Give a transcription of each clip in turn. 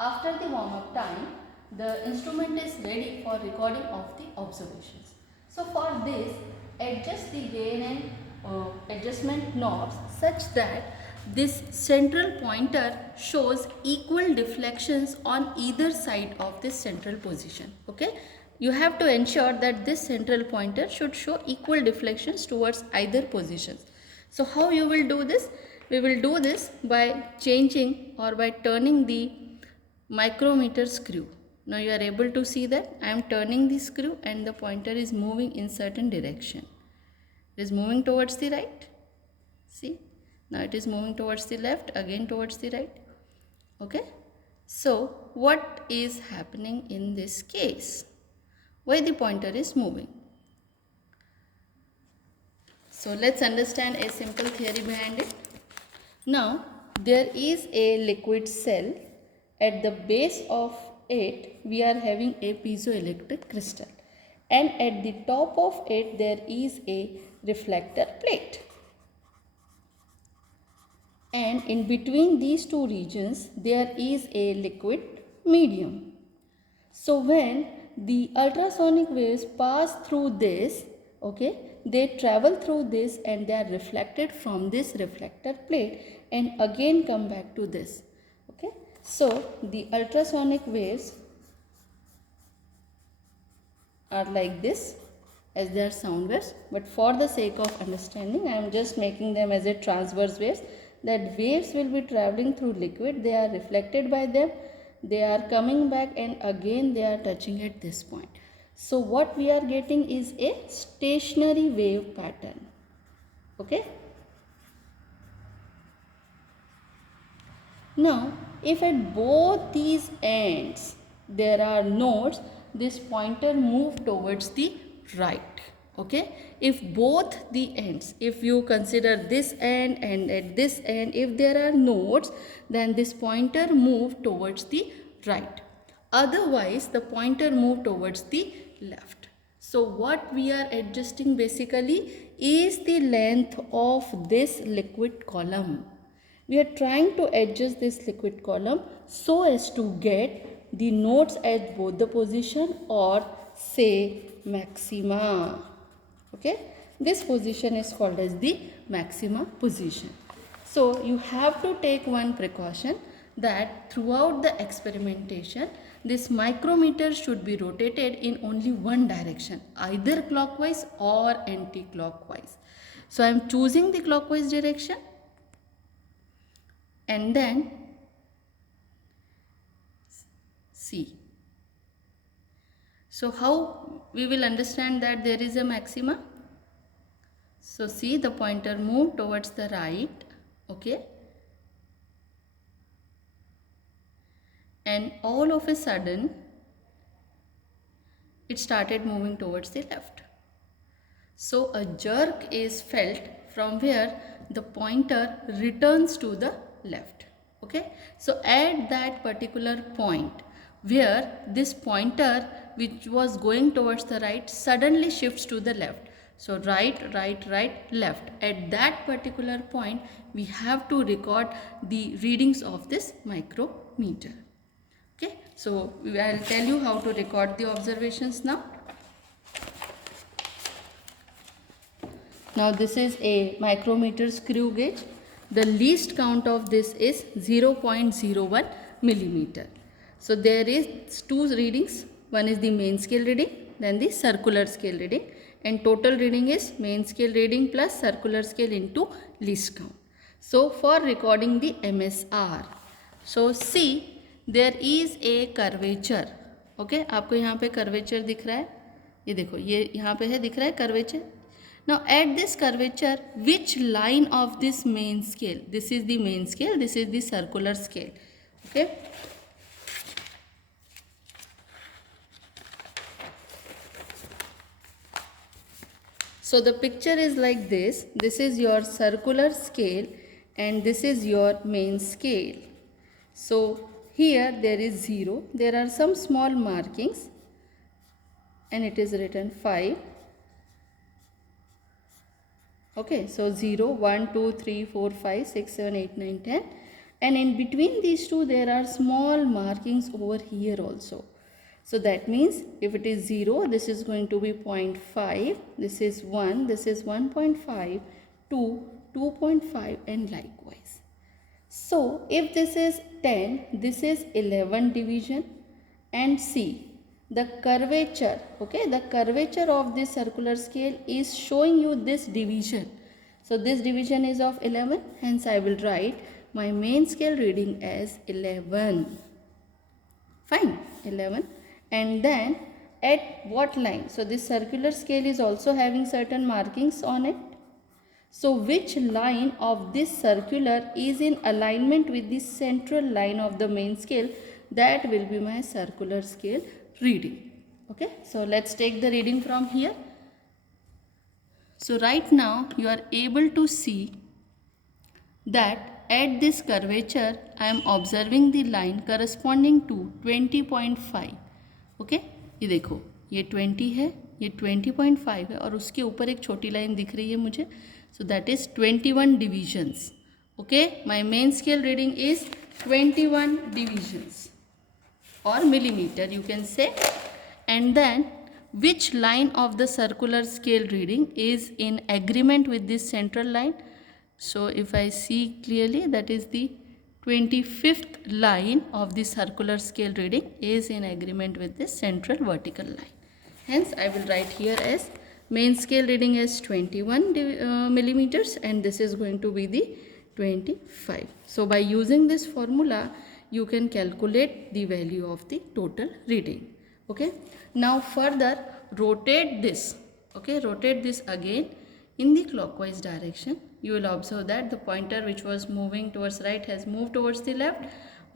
After the warm-up time, the instrument is ready for recording of the observations. So for this, adjust the gain and adjustment knobs such that this central pointer shows equal deflections on either side of this central position. Okay, you have to ensure that this central pointer should show equal deflections towards either positions. So how you will do this? We will do this by changing or by turning the micrometer screw. Now you are able to see that I am turning the screw and the pointer is moving in certain direction. It is moving towards the right. See, now it is moving towards the left, again towards the right. Okay, so what is happening in this case? Why the pointer is moving? So let's understand a simple theory behind it. Now there is a liquid cell. At the base of it we are having a piezoelectric crystal, and at the top of it there is a reflector plate, and in between these two regions there is a liquid medium. So when the ultrasonic waves pass through this, okay, they travel through this and they are reflected from this reflector plate and again come back to this. Okay, so the ultrasonic waves are like this, as they are sound waves, but for the sake of understanding I am just making them as a transverse waves. That waves will be traveling through liquid, they are reflected by them, they are coming back and again they are touching at this point. So what we are getting is a stationary wave pattern. Okay, now if at both these ends there are nodes, this pointer move towards the right. Okay, if both the ends, if you consider this end and at this end, if there are nodes, then this pointer move towards the right. Otherwise the pointer move towards the left. So what we are adjusting basically is the length of this liquid column. We are trying to adjust this liquid column so as to get the nodes at both the position, or say maxima. Okay, this position is called as the maxima position. So you have to take one precaution, that throughout the experimentation this micrometer should be rotated in only one direction, either clockwise or anti-clockwise. So I am choosing the clockwise direction, and then see. So how we will understand that there is a maxima? So see, the pointer move towards the right, okay, and all of a sudden it started moving towards the left. So a jerk is felt from where the pointer returns to the left. Okay, so at that particular point where this pointer which was going towards the right suddenly shifts to the left. So right, right, right, left. At that particular point we have to record the readings of this micrometer. Okay, so I will tell you how to record the observations now. Now this is a micrometer screw gauge. The least count of this is 0.01 millimeter. So there is two readings. One is the main scale reading, then the circular scale reading, and total reading is main scale reading plus circular scale into least count. So for recording the MSR, so see, there is a curvature. Okay, आपको यहाँ पे curvature दिख रहा है, ये देखो, ये यहाँ पे है, दिख रहा है curvature. Now at this curvature, which line of this main scale? This is the main scale, this is the circular scale. Okay. So the picture is like this. This is your circular scale and this is your main scale. So here there is 0. There are some small markings and it is written 5. Okay, so 0, 1, 2, 3, 4, 5, 6, 7, 8, 9, 10. and in between these two there are small markings over here also. So that means if it is 0, this is going to be 0.5, this is 1, this is 1.5, 2, 2.5 and likewise. So if this is 10, this is 11 division, and see the curvature, okay, the curvature of this circular scale is showing you this division. So this division is of 11, hence I will write my main scale reading as 11. Fine, 11. And then at what line? So this circular scale is also having certain markings on it. So which line of this circular is in alignment with the central line of the main scale? That will be my circular scale reading. Okay, so let's take the reading from here. So right now you are able to see that at this curvature I am observing the line corresponding to 20.5. Okay ये देखो ये 20 है, ये 20.5 है और उसके ऊपर एक छोटी लाइन दिख रही है मुझे. So that is 21 divisions. Okay, my main scale reading is 21 divisions or millimeter you can say. And then which line of the circular scale reading is in agreement with this central line? So if I see clearly, that is the 25th line of the circular scale reading is in agreement with this central vertical line. Hence I will write here as main scale reading as 21 millimeters and this is going to be the 25. So by using this formula you can calculate the value of the total reading. Okay, now further rotate this. Okay, rotate this again in the clockwise direction. You will observe that the pointer which was moving towards right has moved towards the left.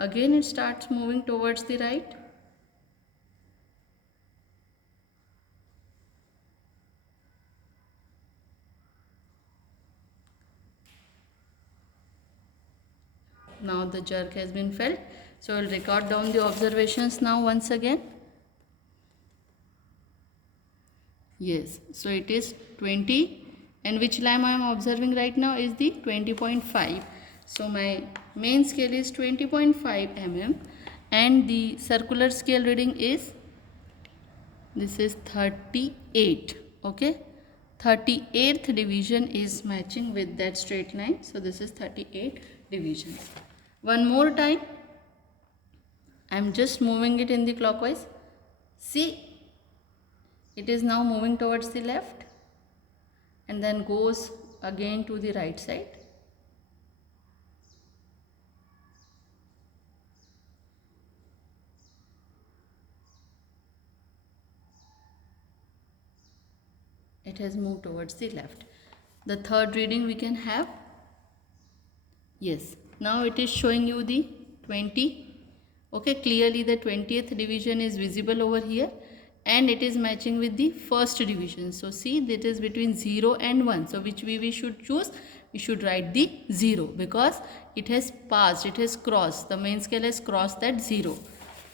Again it starts moving towards the right. Now the jerk has been felt. So I will record down the observations now once again. Yes, so it is 20 and which line I am observing right now is the 20.5. So my main scale is 20.5 mm and the circular scale reading is, this is 38. Okay, 38th division is matching with that straight line. So this is 38 divisions. One more time, I am just moving it in the clockwise. See, it is now moving towards the left and then goes again to the right side. It has moved towards the left. The third reading we can have. Yes, now it is showing you the 20. Okay, clearly the 20th division is visible over here and it is matching with the first division. So see, that is between 0 and 1. So which we should choose? We should write the 0 because it has passed, it has crossed, the main scale has crossed that 0.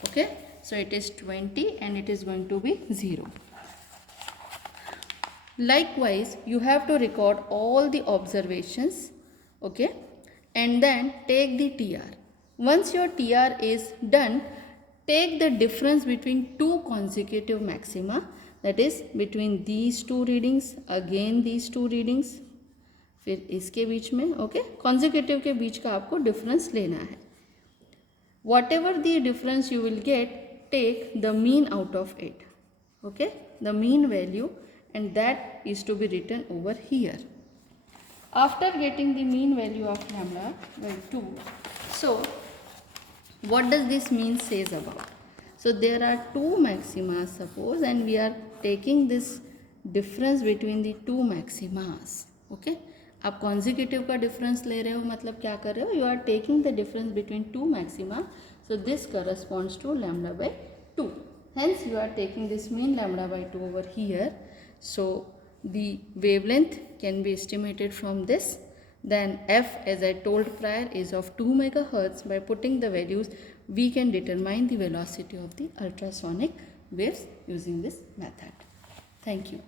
Okay, so it is 20 and it is going to be 0. Likewise, you have to record all the observations, okay, and then take the TR. Once your TR is done, take the difference between two consecutive maxima, that is between these two readings, again these two readings, फिर इसके बीच में, okay, consecutive के बीच का आपको difference लेना है. Whatever the difference you will get, take the mean out of it, okay, the mean value, and that is to be written over here. After getting the mean value of lambda by 2, so what does this mean says about? So there are two maxima suppose and we are taking this difference between the two maximas. Okay, आप consecutive का difference ले रहे हो मतलब क्या कर रहे हो? You are taking the difference between two maxima. So this corresponds to lambda by 2. Hence you are taking this mean lambda by 2 over here. So the wavelength can be estimated from this. Then f, as I told prior, is of 2 megahertz. By putting the values, we can determine the velocity of the ultrasonic waves using this method. Thank you.